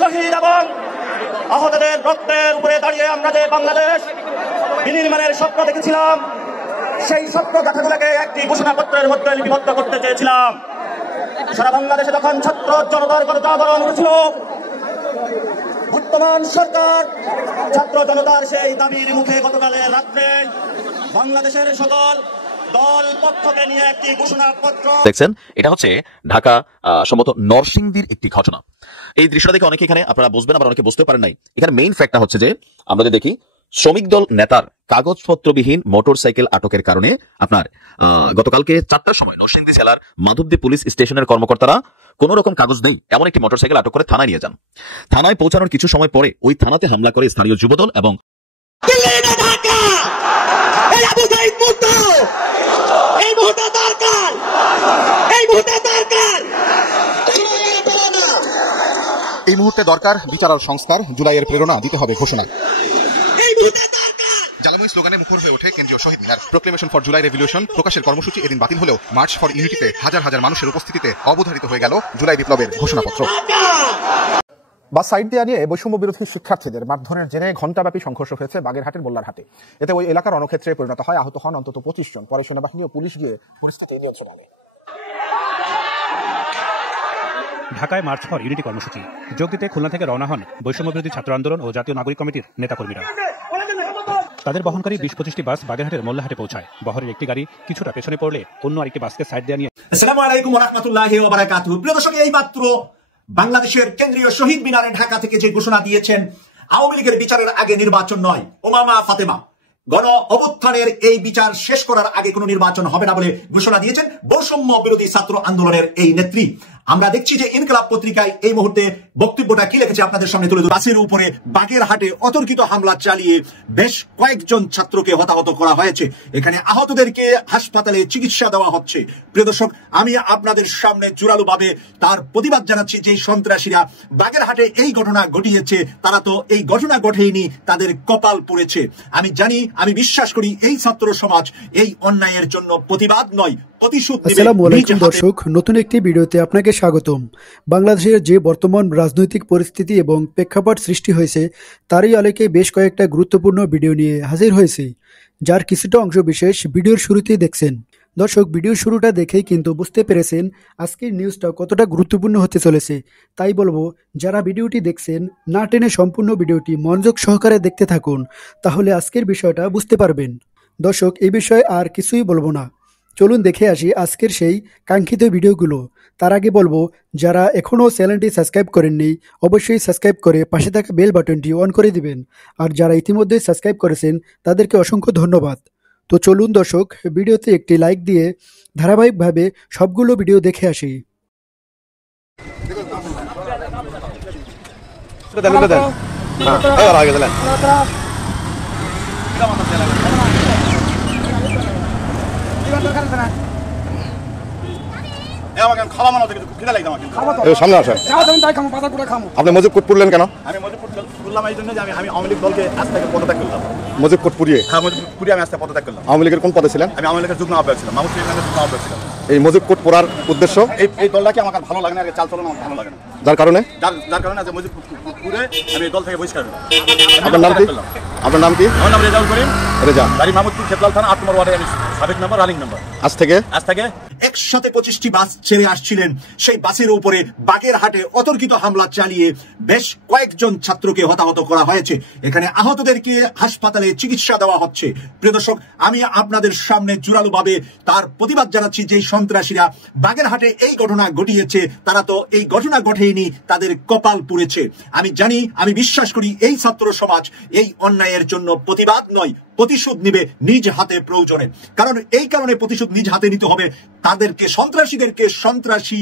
শহীদ এবং আহতদের রক্তের উপরে দাঁড়িয়ে আমরা যে বাংলাদেশ বিনির্মাণের স্বপ্ন দেখেছিলাম, সেই স্বপ্ন গাথাগুলোকে একটি ঘোষণাপত্রের মধ্যে লিপিবদ্ধ করতে চেয়েছিলাম। সারা বাংলাদেশে যখন ছাত্র জনতার গণজাগরণ উঠেছিল, বর্তমান সরকার ছাত্র জনতার সেই দাবির মুখে গতকালের রাত্রে বাংলাদেশের সকল দল পক্ষকে নিয়ে একটি ঘোষণাপত্র দেখছেন। এটা হচ্ছে ঢাকা সম্ভবত নরসিংদীর একটি ঘটনা। এই দৃশ্যটা দেখে অনেকে এখানে আপনারা বুঝবেন, আবার অনেকে বুঝতে পারেন নাই। এখানে মেইন ফ্যাক্টটা হচ্ছে যে আমরা দেখি শ্রমিক দল নেতার কাগজপত্রবিহীন মোটরসাইকেল আটকের কারণে আপনার গতকালকে 4টার সময় নরসিংদী জেলার মাধবদী পুলিশ স্টেশনের কর্মকর্তারা কোন রকম কাগজ নেই এমন একটি মোটরসাইকেল আটক করে থানায় নিয়ে যান। থানায় পৌঁছানোর কিছু সময় পরে ওই থানাতে হামলা করে স্থানীয় যুবদল এবং এই মুহূর্তে দরকার বিচার আর সংস্কার, জুলাইয়ের প্রেরণা দিতে হবে ঘোষণা। জ্বালাময়ী স্লোগানে মুখর হয়ে ওঠে কেন্দ্রীয় শহীদ মিনার। প্রোক্লেমেশন ফর জুলাই রেভলিউশন প্রকাশের কর্মসূচি এদিন বাতিল হলেও মার্চ ফর ইউনিটিতে হাজার হাজার মানুষের উপস্থিতিতে অবধারিত হয়ে গেল জুলাই বিপ্লবের ঘোষণাপত্র। বাস সাইড দেওয়া নিয়ে বৈষম্য বিরোধী শিক্ষার্থীদের মারধরের জেরে ঘণ্টাব্যাপী সংঘর্ষ হয়েছে বাগেরহাটের মোল্লারহাটে। এতে ওই এলাকার রণক্ষেত্রে পরিণত হয়, আহত হন অন্তত 25 জন। পরে সেনাবাহিনী ও পুলিশ গিয়ে পরিস্থিতি নিয়ন্ত্রণে আনে। ঢাকায় মার্চ ফর ইউনিটি কর্মসূচি যোগ দিতে খুলনা থেকে রওনা হন বৈষম্য বিরোধী ছাত্র আন্দোলন ও জাতীয় নাগরিক কমিটির নেতাকর্মীরা। তাদের বহনকারী 20-25টি বাস বাগেরহাটের মোল্লাহাটে পৌঁছায়। বহরের একটি গাড়ি কিছুটা পেছনে পড়লে অন্য আরেকটি বাসকে সাইড দেওয়া নিয়ে। আসসালামু আলাইকুম ওয়া রাহমাতুল্লাহি ওয়া বারাকাতুহু। প্রিয় দর্শক, এই মাত্র বাংলাদেশের কেন্দ্রীয় শহীদ মিনারে ঢাকা থেকে যে ঘোষণা দিয়েছেন, আওয়ামী লীগের বিচারের আগে নির্বাচন নয়। ওমামা ফাতেমা গণ অভ্যুত্থানের এই বিচার শেষ করার আগে কোনো নির্বাচন হবে না বলে ঘোষণা দিয়েছেন বৈষম্য বিরোধী ছাত্র আন্দোলনের এই নেত্রী। আমরা দেখছি যে ইনকিলাব পত্রিকায় এই মুহূর্তে বক্তব্যটা কি লিখেছে আপনাদের সামনে তুলে ধরে। বাসের উপরে বাগেরহাটে অতর্কিত হামলা চালিয়ে বেশ কয়েকজন ছাত্রকে হতাহত করা হয়েছে। এখানে আহতদেরকে হাসপাতালে চিকিৎসা দেওয়া হচ্ছে। প্রিয় দর্শক, আমি আপনাদের সামনে জোরালোভাবে তার প্রতিবাদ জানাচ্ছি যে সন্ত্রাসীরা বাগেরহাটে এই ঘটনা ঘটিয়েছে, তারা তো এই ঘটনা ঘটেইনি, তাদের কপাল পড়েছে। আমি জানি, আমি বিশ্বাস করি এই ছাত্র সমাজ এই অন্যায়ের জন্য প্রতিবাদ নয়, আসসালামু আলাইকুম দর্শক, নতুন একটি ভিডিওতে আপনাকে স্বাগতম। বাংলাদেশের যে বর্তমান রাজনৈতিক পরিস্থিতি এবং প্রেক্ষাপট সৃষ্টি হয়েছে তারই আলোকে বেশ কয়েকটা গুরুত্বপূর্ণ ভিডিও নিয়ে হাজির হয়েছে, যার কিছুটা অংশ বিশেষ ভিডিওর শুরুতেই দেখছেন। দর্শক, ভিডিওর শুরুটা দেখেই কিন্তু বুঝতে পেরেছেন আজকের নিউজটা কতটা গুরুত্বপূর্ণ হতে চলেছে। তাই বলবো, যারা ভিডিওটি দেখছেন না টেনে সম্পূর্ণ ভিডিওটি মনোযোগ সহকারে দেখতে থাকুন, তাহলে আজকের বিষয়টা বুঝতে পারবেন। দর্শক, এই বিষয়ে আর কিছুই বলবো না, চলুন দেখে আসি আজকের সেই কাঙ্ক্ষিত ভিডিওগুলো। তার আগে বলবো, যারা এখনও চ্যানেলটি সাবস্ক্রাইব করেননি অবশ্যই সাবস্ক্রাইব করে পাশে থাকা বেল বাটনটি অন করে দিবেন। আর যারা ইতিমধ্যে সাবস্ক্রাইব করেছেন তাদেরকে অসংখ্য ধন্যবাদ। তো চলুন দর্শক, ভিডিওতে একটি লাইক দিয়ে ধারাবাহিকভাবে সবগুলো ভিডিও দেখে আসি। সামনে আসেন। আপনি মজিবকুট পুরলেন কেন? আমি মজিবকুট পুরলাম এই জন্য যে আমি আওয়ামী লীগ দলকে আজ থেকে পদত্যাগ করলাম। মজিবকুট পুরিয়ে? হ্যাঁ, মজিবকুট পুরিয়ে আমি আজ থেকে পদত্যাগ করলাম। আওয়ামী লীগের কোন পদে ছিলেন? আমি আওয়ামী লীগের যুগ্ম আহ্বায়ক ছিলাম, মাহমুদ শরীফের যুগ্ম আহ্বায়ক ছিলাম। এই মজিবকুট পড়ার উদ্দেশ্য? এই দলটাকে আমার ভালো লাগে না, চাল চলন আমার ভালো লাগে না, যার কারণে যে মজিবকুট পুরে আমি দল থেকে বহিষ্কার করলাম। আপনার নাম কি? আপনার নাম কি? আমার নাম রেজাউল করিম। রেজা, বাড়ি মাহমুদপুর, খেতলাল থানা, 8 নম্বর ওয়ার্ডে আমি সাবেক নাম্বার, রানিং নাম্বার। আজ থেকে একসাথে 25টি বাস ছেড়ে আসছিলেন, সেই বাসের উপরে বাগেরহাটে অতর্কিত হামলা চালিয়ে বেশ কয়েকজন ছাত্রকে হতাহত করা হয়েছে। এখানে আহতদেরকে হাসপাতালে চিকিৎসা দেওয়া হচ্ছে। প্রিয় দর্শক, আমি আপনাদের সামনে জোরালোভাবে তার প্রতিবাদ জানাচ্ছি যে সন্ত্রাসীরা বাগেরহাটে এই ঘটনা ঘটিয়েছে, তারা তো এই ঘটনা ঘটেইনি, তাদের কপাল পুড়েছে। আমি জানি, আমি বিশ্বাস করি এই ছাত্র সমাজ এই অন্যায়ের জন্য প্রতিবাদ নয়, প্রতিশোধ নিবে নিজ হাতে প্রয়োজনে। কারণ এই কারণে প্রতিশোধ নিজ হাতে নিতে হবে, তাদেরকে সন্ত্রাসীদেরকে সন্ত্রাসী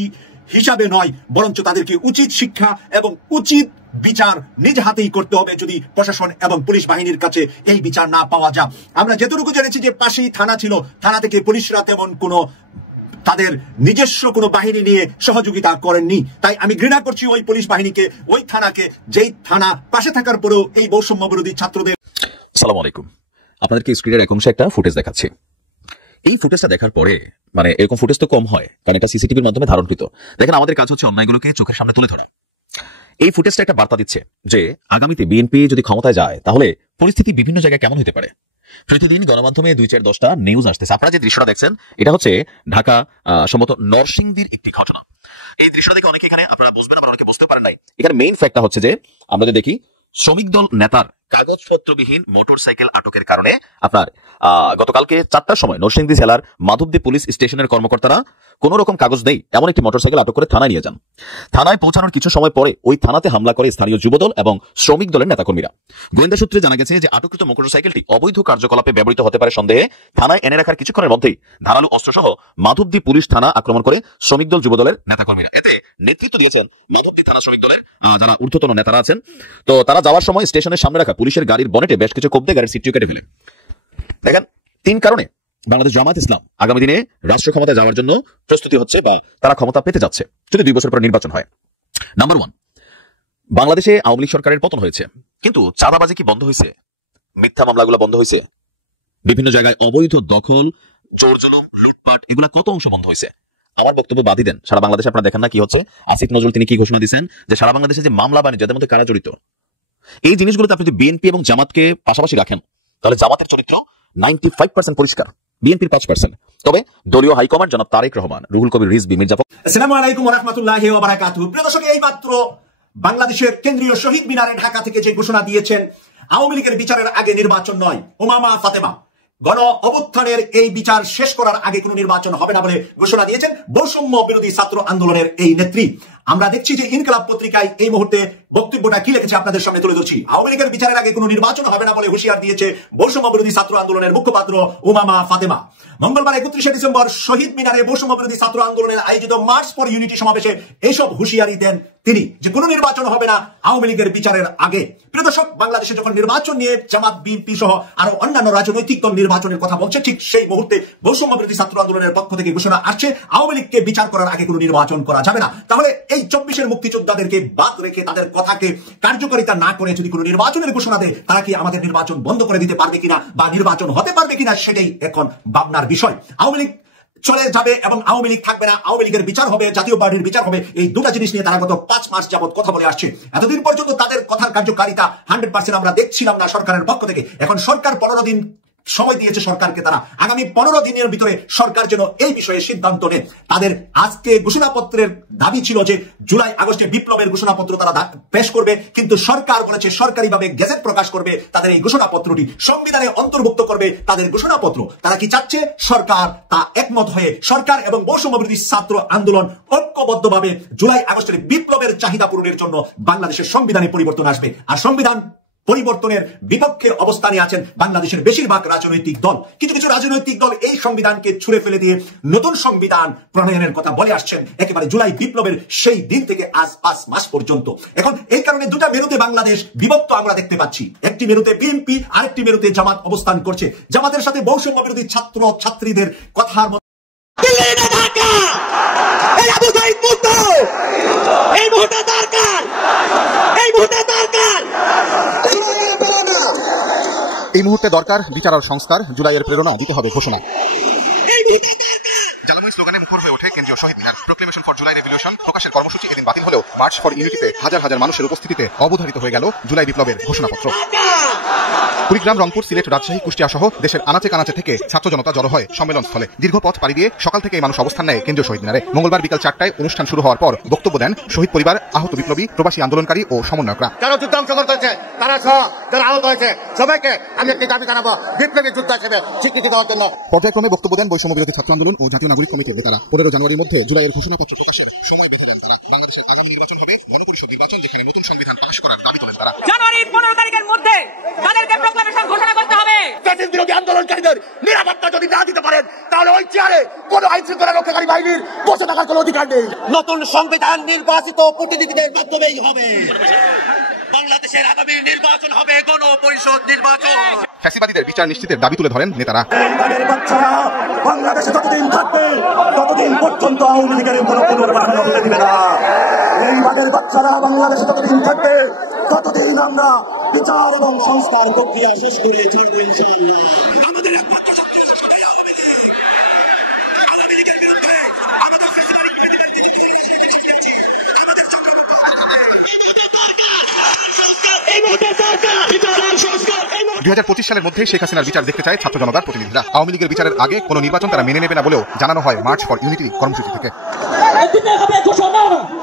হিসাবে নয়, বরঞ্চ তাদেরকে উচিত শিক্ষা এবং উচিত বিচার নিজ হাতেই করতে হবে যদি প্রশাসন এবং পুলিশ বাহিনীর কাছে এই বিচার না পাওয়া যায়। আমরা যেটুকু জেনেছি যে পাশেই থানা ছিল, থানা থেকে পুলিশরা তেমন কোনো তাদের নিজস্ব কোনো বাহিনী নিয়ে সহযোগিতা করেননি। তাই আমি ঘৃণা করছি ওই পুলিশ বাহিনীকে, ওই থানাকে, যেই থানা পাশে থাকার পরেও এই বৈষম্য বিরোধী ছাত্রদের। সালাম আলাইকুম। আপনাদেরকে স্ক্রিনের এক অংশে একটা ফুটেজ দেখাচ্ছি। এই ফুটেজটা দেখার পরে মানে এরকম ফুটেজ তো কম হয়, কারণ এটা সিসিটিভির মাধ্যমে ধারণকৃত। দেখেন, আমাদের কাজ হচ্ছে অন্যায়গুলোকে চোখের সামনে তুলে ধরা। এই ফুটেজটা একটা বার্তা দিচ্ছে যে আগামীতে বিএনপি যদি ক্ষমতায় যায় তাহলে পরিস্থিতি বিভিন্ন জায়গায় কেমন হতে পারে। প্রতিদিন গণমাধ্যমে 2-4-10টা নিউজ আসতেছে। আপনারা যে দৃশ্যটা দেখছেন এটা হচ্ছে ঢাকা সম্ভবত নরসিংদীর একটি ঘটনা। এই দৃশ্যটা দেখে অনেকে এখানে আপনারা বুঝবেন, আবার অনেকে বুঝতে পারেন নাই। এখানে মেইন ফ্যাক্টটা হচ্ছে যে আমরা যে দেখি শ্রমিক দল নেতার কাগজপত্রবিহীন মোটরসাইকেল আটকের কারণে আপনার গতকালকে 4টার সময় নরসিংদী জেলার মাধবদী পুলিশ স্টেশনের কর্মকর্তারা কোন রকম কাগজ নেই এমন একটি মোটরসাইকেল আটক করে থানায় নিয়ে যান। থানায় পৌঁছানোর কিছু সময় পরে ওই থানাতে হামলা করে স্থানীয় যুবদল এবং শ্রমিক দলের নেতাকর্মীরা। গোয়েন্দা সূত্রে জানা গেছে যে আটককৃত মোটরসাইকেলটি অবৈধ কার্যকলাপে ব্যবহৃত হতে পারে সন্দেহে থানায় এনে রাখার কিছুক্ষণের মধ্যেই ধারালো অস্ত্রসহ মাধবদী পুলিশ থানা আক্রমণ করে শ্রমিক দল যুবদলের নেতাকর্মীরা। এতে নেতৃত্ব দিয়েছেন মাধবদী থানা শ্রমিক দলের যারা ঊর্ধ্বতন নেতারা আছেন। তো তারা যাওয়ার সময় স্টেশনের সামনে রাখা পুলিশের গাড়ির বনেটে বেশ কিছু কোপ দিয়ে গাড়ির সিটটিও কেটে ফেলে। দেখেন, 3 কারণে বাংলাদেশ জামাত ইসলাম আগামী দিনে রাষ্ট্র ক্ষমতায় যাওয়ার জন্য প্রস্তুতি হচ্ছে বা তারা ক্ষমতা পেতে যাচ্ছে যদি 2 বছর পর নির্বাচন হয়। নাম্বার 1, বাংলাদেশে আওয়ামী লীগ সরকারের পতন হয়েছে, কিন্তু চাঁদাবাজি কি বন্ধ হয়েছে? মিথ্যা মামলাগুলো বন্ধ হয়েছে? বিভিন্ন জায়গায় অবৈধ দখল, জোর জুলুম, লুটপাট এগুলা কত অংশ বন্ধ হয়েছে? আমার বক্তব্য বাদই দেন, সারা বাংলাদেশে আপনারা দেখেন না কি হচ্ছে। আসিফ নজরুল তিনি কি ঘোষণা দিয়েছেন যে সারা বাংলাদেশে যে মামলা বাণিজ্য যাদের মধ্যে কারা জড়িত, এই জিনিসগুলোতে আপনি যদি বিএনপি এবং জামাতকে পাশাপাশি রাখেন তাহলে জামাতের চরিত্র 95% পরিষ্কার, বিএনপির 5%। তবে দলীয় হাইকমান্ড জনাব তারেক রহমান, রুহুল কবির রিজভী, মির্জা ফখরুল। আসসালামু আলাইকুম ওয়া রাহমাতুল্লাহি ওয়া বারাকাতুহু। প্রিয় দর্শক, এই মাত্র বাংলাদেশের কেন্দ্রীয় শহীদ মিনারে ঢাকা থেকে যে ঘোষণা দিয়েছেন আওয়ামী লীগের বিচারের আগে নির্বাচন নয়, উমামা ফাতেমা গণ অভ্যুত্থানের এই বিচার শেষ করার আগে কোনো নির্বাচন হবে না বলে ঘোষণা দিয়েছেন বৈষম্য বিরোধী ছাত্র আন্দোলনের এই নেত্রী। আমরা দেখছি যে ইনকিলাব পত্রিকায় এই মুহূর্তে বক্তব্যটা কি লিখেছে আপনাদের সামনে তুলে ধরছি। আওয়ামী লীগের বিচারের আগে কোনো নির্বাচন হবে না বলে হুঁশিয়ার দিয়েছে বৈষম্য বিরোধী ছাত্র আন্দোলনের মুখপাত্র উমামা ফাতেমা। মঙ্গলবার 31শে ডিসেম্বর শহীদ মিনারে বৈষম্য বিরোধী ছাত্র আন্দোলনের আয়োজিত মার্চ ফর ইউনিটি সমাবেশে এইসব হুঁশিয়ারি দেন তিনি যে কোনো নির্বাচন হবে না আওয়ামী লীগের বিচারের আগে। প্রিয় দর্শক, বাংলাদেশে যখন নির্বাচন নিয়ে জামাত, বিএনপি সহ আরো অন্যান্য রাজনৈতিক দল নির্বাচনের কথা বলছে, ঠিক সেই মুহূর্তে বৈষম্য বিরোধী ছাত্র আন্দোলনের পক্ষ থেকে ঘোষণা আসছে আওয়ামী লীগকে বিচার করার আগে কোনো নির্বাচন করা যাবে না। তাহলে এই 24-এর মুক্তিযোদ্ধাদেরকে বাদ রেখে তাদের কথাকে কার্যকারিতা না করে যদি কোনো নির্বাচনের ঘোষণা দেয়, তারা কি আমাদের নির্বাচন বন্ধ করে দিতে পারবে কিনা বা নির্বাচন হতে পারবে কিনা, সেটাই এখন ভাবনার বিষয়। আওয়ামী লীগ চলে যাবে এবং আওয়ামী লীগ থাকবে না, আওয়ামী লীগের বিচার হবে, জাতীয় পার্টির বিচার হবে, এই দুটা জিনিস নিয়ে তারা গত 5 মাস যাবত কথা বলে আসছে। এতদিন পর্যন্ত তাদের কথার কার্যকারিতা 100% আমরা দেখছিলাম না সরকারের পক্ষ থেকে। এখন সরকার 15 দিন সময় দিয়েছে সরকারকে, তারা আগামী 15 দিনের ভিতরে সরকার যেন এই বিষয়ে সিদ্ধান্ত নেয়। তাদের আজকে ঘোষণাপত্রের দাবি ছিল যে জুলাই আগস্টে বিপ্লবের ঘোষণাপত্র তারা পেশ করবে, কিন্তু সরকার বলেছে সরকারিভাবে গেজেট প্রকাশ করবে তাদের এই ঘোষণাপত্রটি, সংবিধানে অন্তর্ভুক্ত করবে তাদের ঘোষণাপত্র। তারা কি চাচ্ছে? সরকার তা একমত হয়ে সরকার এবং বৈষম্য বিরোধী ছাত্র আন্দোলন ঐক্যবদ্ধভাবে জুলাই আগস্টের বিপ্লবের চাহিদা পূরণের জন্য বাংলাদেশের সংবিধানে পরিবর্তন আসবে। আর সংবিধান পরিবর্তনের বিপক্ষে অবস্থানে আছেন বাংলাদেশের বেশিরভাগ রাজনৈতিক দল। কিছু কিছু রাজনৈতিক দল এই সংবিধানকে ছুঁড়ে ফেলে দিয়ে নতুন সংবিধান প্রণয়নের কথা বলে আসছেন একেবারে জুলাই বিপ্লবের সেই দিন থেকে আজ 5 মাস পর্যন্ত। এখন এই কারণে দুটা মেরুতে বাংলাদেশ বিভক্ত আমরা দেখতে পাচ্ছি। একটি মেরুতে বিএনপি, আরেকটি মেরুতে জামাত অবস্থান করছে। জামাতের সাথে বৈষম্য বিরোধী ছাত্র ছাত্রীদের কথার মতো এই মুহূর্তে দরকার বিচার আর সংস্কার, জুলাইয়ের প্রেরণা দিতে হবে ঘোষণা। জ্বালাময়ী স্লোগানে মুখর হয়ে ওঠে কেন্দ্রীয় শহীদ মিনার। প্রোক্লেমেশন ফর জুলাই রেভলিউশন প্রকাশের কর্মসূচি এদিন বাতিল হলেও মার্চ ফর ইউনিটিতে হাজার হাজার মানুষের উপস্থিতিতে অবধারিত হয়ে গেল জুলাই বিপ্লবের ঘোষণাপত্র। কুড়িগ্রাম, রংপুর, সিলেট, রাজশাহী, কুষ্টিয়া সহ দেশের আনাচে কানাচে থেকে ছাত্র জনতা জড়ো হয় সম্মেলনস্থলে। দীর্ঘ পথ পাড়ি দিয়ে সকাল থেকে মানুষ অবস্থান নেয় কেন্দ্রীয় শহীদ মিনারে। মঙ্গলবার বিকাল 4টায় অনুষ্ঠান শুরু হওয়ার পর বক্তব্য দেন শহীদ পরিবার, আহত বিপ্লবী, প্রবাসী আন্দোলনকারী ও সমন্বয়করা। যারা যুদ্ধে অংশগ্রহণ করেছে তারা সহ যারা আহত হয়েছে সবাইকে আমি একটি দাবি জানাবো বিপ্লবী যুদ্ধ হিসেবে স্বীকৃতি দেওয়ার জন্য। পর্যায়ক্রমে বক্তব্য দেন বৈষম্য বিরোধী ছাত্র আন্দোলন ও জাতীয় নাগরিক কমিটির নেতারা। 15 জানুয়ারির মধ্যে জুলাইয়ের ঘোষণাপত্র প্রকাশের সময় বেঁধে দেন তারা। বাংলাদেশের আগামী নির্বাচন হবে গণপরিষদ নির্বাচন, যেখানে নতুন সংবিধান পাশ করার দাবি তোলেন তারা। জানুয়ারির 15 তারিখের মধ্যে তাদেরকে প্রোক্লেমেশন ঘোষণা করতে হবে। ফ্যাসিস্ট বিরোধী আন্দোলনকারীদের নিরাপত্তা যদি না দিতে পারেন তাহলে ওই চেয়ারে কোনো আইন শৃঙ্খলা রক্ষাকারী বাহিনীর বসে থাকার কোনো অধিকার নেই। নতুন সংবিধান নির্বাচিত প্রতিনিধিদের মাধ্যমেই হবে। বাংলাদেশের আগামী নির্বাচন হবে গণপরিষদ নির্বাচন। ফ্যাসিবাদীদের বিচার নিশ্চিতের দাবি তুলে ধরেন নেতারা। এইবারের বাচ্চারা বাংলাদেশে যতদিন থাকবে ততদিন পর্যন্ত আওয়ামী লীগের কোনো পুনর্বাসন হতে দিবে না। এইবারের বাচ্চারা বাংলাদেশে যতদিন থাকবে ততদিন আমরা বিচার এবং সংস্কার প্রক্রিয়া শেষ করে ছাড়বো ইনশাআল্লাহ। দুই 2025 সালের মধ্যে শেখ হাসিনার বিচার দেখতে চায় ছাত্র জনতার প্রতিনিধিরা। আওয়ামী লীগের বিচারের আগে কোনো নির্বাচন তারা মেনে নেবে না বলেও জানানো হয় মার্চ ফর ইউনিটি কর্মসূচি থেকে।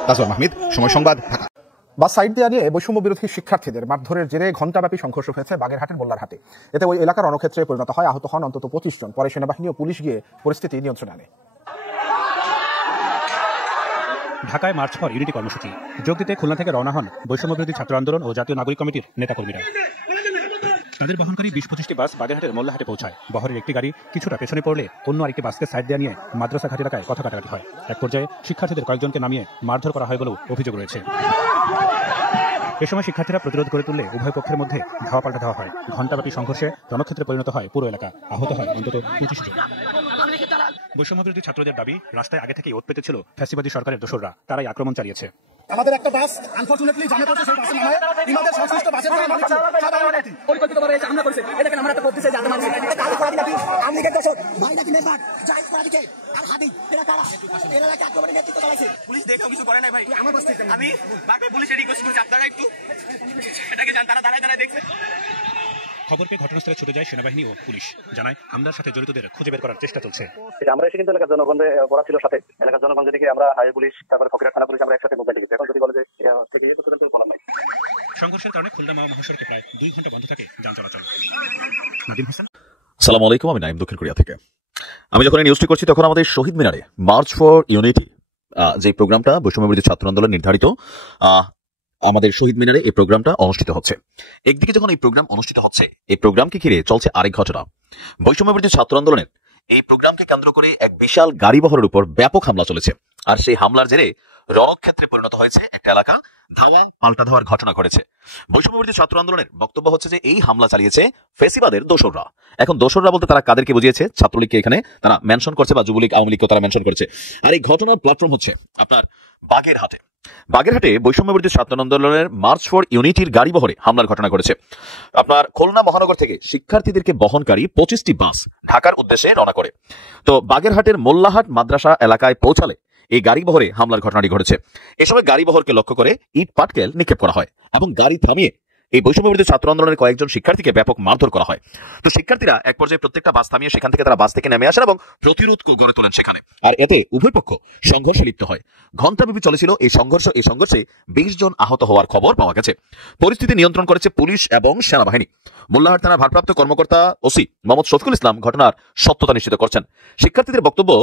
তাজওয়ার মাহমুদ, সময় সংবাদ, ঢাকা। বাস সাইড দেওয়া নিয়ে বৈষম্য বিরোধী শিক্ষার্থীদের মারধরের জেরে ঘণ্টাব্যাপী সংঘর্ষ হয়েছে বাগেরহাটের মোল্লারহাটে। এতে ওই এলাকার রণক্ষেত্রে পরিণত হয়, আহত হন অন্তত 25 জন। পরে সেনাবাহিনী ও পুলিশ গিয়ে পরিস্থিতি নিয়ন্ত্রণে আনে। ঢাকায় মার্চ ফর ইউনিটি কর্মসূচি যোগ দিতে খুলনা থেকে রওনা হন বৈষম্য বিরোধী ছাত্র আন্দোলন ও জাতীয় নাগরিক কমিটির নেতাকর্মীরা। তাদের বহনকারী 20-25টি বাস বাগেরহাটের মোল্লাহাটে পৌঁছায়। বহরের একটি গাড়ি কিছুটা পেছনে পড়লে অন্য আরেকটি বাসকে সাইড দেওয়া নিয়ে মাদ্রাসা ঘাট এলাকায় কথা কাটাকাটি হয়। এক পর্যায়ে শিক্ষার্থীদের কয়েকজনকে নামিয়ে মারধর করা হয় বলেও অভিযোগ রয়েছে। এ সময় শিক্ষার্থীরা প্রতিরোধ করে তুললে উভয় পক্ষের মধ্যে ধাওয়া পাল্টা দেওয়া হয়। ঘণ্টাব্যাপী সংঘর্ষে রণক্ষেত্রে পরিণত হয় পুরো এলাকা, আহত হয় অন্তত 25 জন। বৈষম্য বিরোধী ছাত্রদের দাবি, রাস্তায় আগে থেকেই ওত পেতেছিল ফ্যাসিবাদী সরকারের দোসররা, তারাই আক্রমণ চালিয়েছে। আমাদের একটা বাস আনফরচুনেটলি জামে পড়ছে, সেই বাসে নামায় ইমাদের সংশ্লিষ্ট বাসের যারা মানুষ সাধারণ পরিকল্পিতভাবে এসে হামলা করেছে। এটা কেন আমরা একটা করতেছে যে আমরা কাল করা দিন আমি লিখে দোষর ভাই নাকি নেবার যাই করা দিকে আর হাদি এরা কারা এরা নাকি আক্রমণের নেতৃত্ব চালাইছে। পুলিশ দেখেও কিছু করে নাই ভাই, আমার বাস থেকে আমি বারবার পুলিশে রিকোয়েস্ট করছি আপনারা একটু এটাকে জান, তারা দাঁড়ায় দাঁড়ায় দেখছে। খবর পেয়ে ঘটনাস্থলে ছুটে যায় সেনাবাহিনী ও পুলিশ। জানায় হামলার সাথে জড়িতদের খুঁজে বের করার চেষ্টা চলছে। আমরা এসে কিন্তু এলাকার জনগণের বলা ছিল সাথে এলাকার জনগণ থেকে আমরা হাই পুলিশ তারপরে ফকিরা থানা পুলিশ আমরা একসাথে মোবাইল দিচ্ছি। এখন যদি বলে যে থেকে ইয়ে করতে কোনো বলা নাই। সংঘর্ষের কারণে খুলনা মাওয়া মহাসড়কে প্রায় 2 ঘন্টা বন্ধ থাকে যান চলাচল। নাদিম হোসেন, আসসালামু আলাইকুম, আমি নাইম দক্ষিণ কোরিয়া থেকে। আমি যখন এই নিউজটি করছি তখন আমাদের শহীদ মিনারে মার্চ ফর ইউনিটি যে প্রোগ্রামটা বৈষম্য বিরোধী ছাত্র আন্দোলন নির্ধারিত, আমাদের শহীদ মিনারে এই প্রোগ্রামটা অনুষ্ঠিত হচ্ছে। একদিকে যখন এই প্রোগ্রাম অনুষ্ঠিত হচ্ছে, এই প্রোগ্রামকে ঘিরে চলছে আরেক ঘটনা। বৈষম্য বিরোধী ছাত্র আন্দোলনের এই প্রোগ্রামকে কেন্দ্র করে এক বিশাল গাড়ি বহরের উপর ব্যাপক হামলা চলেছে। আর সেই হামলার জেরে রণক্ষেত্রে পরিণত হয়েছে একটা এলাকা, ধাওয়া পাল্টা ধাওয়ার ঘটনা ঘটেছে। বৈষম্য বিরোধী ছাত্র আন্দোলনের বক্তব্য হচ্ছে যে এই হামলা চালিয়েছে ফেসিবাদের দোসররা। এখন দোসররা বলতে তারা কাদেরকে বুঝিয়েছে? ছাত্রলীগকে এখানে তারা মেনশন করছে, বা যুবলীগ আওয়ামী লীগকে তারা মেনশন করছে। আর এই ঘটনার প্ল্যাটফর্ম হচ্ছে আপনার বাগেরহাটে। বাগেরহাটে বৈষম্য বিরোধী ছাত্র আন্দোলনের মার্চ ফর ইউনিটির গাড়ি বহরে হামলার ঘটনা ঘটেছে। আপনার খুলনা মহানগর থেকে শিক্ষার্থীদেরকে বহনকারী 25টি বাস ঢাকার উদ্দেশ্যে রওনা করে। তো বাগেরহাটের মোল্লাহাট মাদ্রাসা এলাকায় পৌঁছালে এই গাড়ি বহরে হামলার ঘটনাটি ঘটেছে। এ সময় গাড়ি বহরকে লক্ষ্য করে ইট পাটকেল নিক্ষেপ করা হয় এবং গাড়ি থামিয়ে এই বৈষম্য বিরোধী ছাত্র আন্দোলনের কয়েকজন শিক্ষার্থীকে ব্যাপক মারধর করা হয়। তো শিক্ষার্থীরা এক পর্যায়ে প্রত্যেকটা বাস থামিয়ে সেখান থেকে তারা বাস থেকে নেমে আসেন এবং প্রতিরোধ গড়ে তোলেন সেখানে। আর এতে উভয় পক্ষ সংঘর্ষে লিপ্ত হয়। ঘণ্টাব্যাপী চলেছিল এই সংঘর্ষ। এই সংঘর্ষে 20 জন আহত হওয়ার খবর পাওয়া গেছে। পরিস্থিতি নিয়ন্ত্রণ করেছে পুলিশ এবং সেনাবাহিনী। মোল্লাহাট থানার ভারপ্রাপ্ত কর্মকর্তা ওসি মোহাম্মদ শফিকুল ইসলাম ঘটনার সত্যতা নিশ্চিত করছেন। শিক্ষার্থীদের বক্তব্য,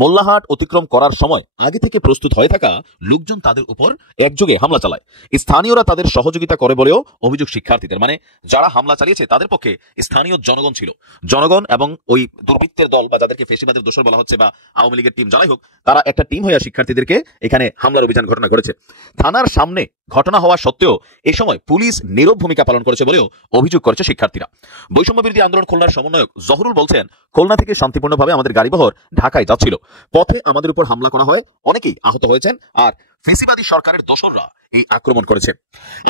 মোল্লাহাট অতিক্রম করার সময় আগে থেকে প্রস্তুত হয়ে থাকা লোকজন তাদের উপর একযোগে হামলা চালায়। স্থানীয়রা তাদের সহযোগিতা করে বলেও অভিযোগ শিক্ষার্থীদের। মানে যারা হামলা চালিয়েছে তাদের পক্ষে স্থানীয় জনগণ ছিল। জনগণ এবং ওই দুর্বৃত্তের দল বা যাদেরকে ফেসিবাদের দোসর বলা হচ্ছে বা আওয়ামী লীগের টিম যারাই হোক, তারা একটা টিম হয়ে শিক্ষার্থীদেরকে এখানে হামলার অভিযান ঘটনা করেছে। থানার সামনে ঘটনা হওয়া সত্ত্বেও এই সময় পুলিশ নীরব ভূমিকা পালন করেছে বলেও অভিযোগ করেছে শিক্ষার্থীরা। বৈষম্য বিরোধী আন্দোলন খুলনার সমন্বয়ক জহরুল বলছেন, খুলনা থেকে শান্তিপূর্ণভাবে আমাদের গাড়িবহর ঢাকায় যাচ্ছিল, পথে আমাদের উপর হামলা করা হয়, অনেকেই আহত হয়েছেন, আর ফেসিবাদী সরকারের দোসররা এই আক্রমণ করেছে।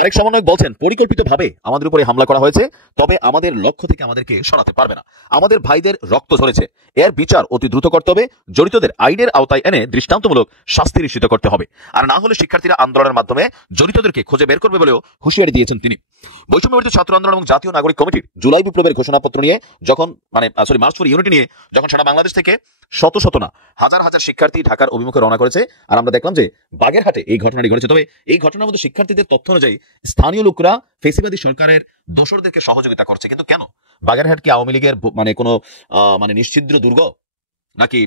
আরেক সমন্বয়ক বলছেন, পরিকল্পিতভাবে আমাদের উপরে হামলা করা হয়েছে, তবে আমাদের লক্ষ্য থেকে আমাদেরকে সরাতে পারবে না। আমাদের ভাইদের রক্ত ঝরেছে, এর বিচার অতি দ্রুত করতে হবে। জড়িতদের আইনের আওতায় এনে দৃষ্টান্তমূলক শাস্তি নিশ্চিত করতে হবে। আর না হলে শিক্ষার্থীরা আন্দোলনের মাধ্যমে জড়িতদেরকে খুঁজে বের করবে বলেও হুঁশিয়ারি দিয়েছেন তিনি। বৈষম্য বিরোধী ছাত্র আন্দোলন এবং জাতীয় নাগরিক কমিটির জুলাই বিপ্লবের ঘোষণাপত্র নিয়ে যখন মার্চ ফর ইউনিটি নিয়ে যখন সারা বাংলাদেশ থেকে শত শত না হাজার হাজার শিক্ষার্থী ঢাকার অভিমুখে রওনা করেছে, আর আমরা দেখলাম যে বাগেরহাটে এই ঘটনাটি ঘটেছে। তবে এই ঘটনার মধ্যে শিক্ষার্থীদের তথ্য অনুযায়ী স্থানীয় লোকরা ফেসিবাদী সরকারের দোসরদেরকে সহযোগিতা করছে। কিন্তু কেন? বাগেরহাট কি আওয়ামী লীগের কোনো নিশ্ছিদ্র দুর্গ নাকি?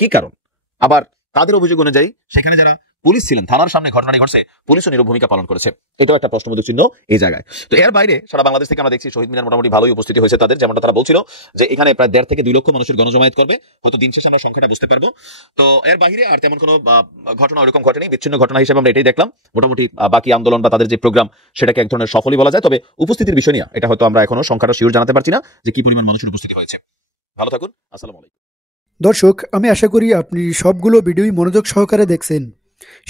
কি কারণ? আবার তাদের অভিযোগ অনুযায়ী সেখানে যারা পুলিশ ছিলেন, থানার সামনে ঘটনাটি ঘটছে, পুলিশও নীরব ভূমিকা পালন করেছে। এটাও একটা প্রশ্নবোধক চিহ্ন এই জায়গায়। তো এর বাইরে সারা বাংলাদেশ থেকে আমরা দেখছি শহীদ মিনার মোটামুটি ভালোই উপস্থিতি হয়েছে তাদের, যেমনটা তারা বলছিল যে এখানে প্রায় 1.5 থেকে 2 লক্ষ মানুষের গণজমায়েত করবে, হয়তো দিন শেষে আমরা সংখ্যাটা বুঝতে পারবো। তো এর বাইরে আর তেমন কোনো ঘটনা ওরকম ঘটেনি, বিচ্ছিন্ন ঘটনা হিসেবে আমরা এটাই দেখলাম। মোটামুটি বাকি আন্দোলন বা তাদের যে প্রোগ্রাম সেটাকে এক ধরনের সফলই বলা যায়। তবে উপস্থিতির বিষয় নিয়ে এটা হয়তো আমরা এখনো সংখ্যাটা শিওর জানাতে পারছি না যে কি পরিমাণ মানুষের উপস্থিতি হয়েছে। ভালো থাকুন, আসসালামু আলাইকুম। দর্শক, আমি আশা করি আপনি সবগুলো ভিডিওই মনোযোগ সহকারে দেখছেন।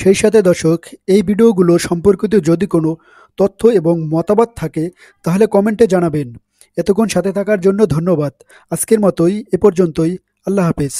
সেই সাথে দর্শক, এই ভিডিওগুলো সম্পর্কিত যদি কোনো তথ্য এবং মতামত থাকে তাহলে কমেন্টে জানাবেন। এতক্ষণ সাথে থাকার জন্য ধন্যবাদ। আজকের মতোই এ পর্যন্তই। আল্লাহ হাফেজ।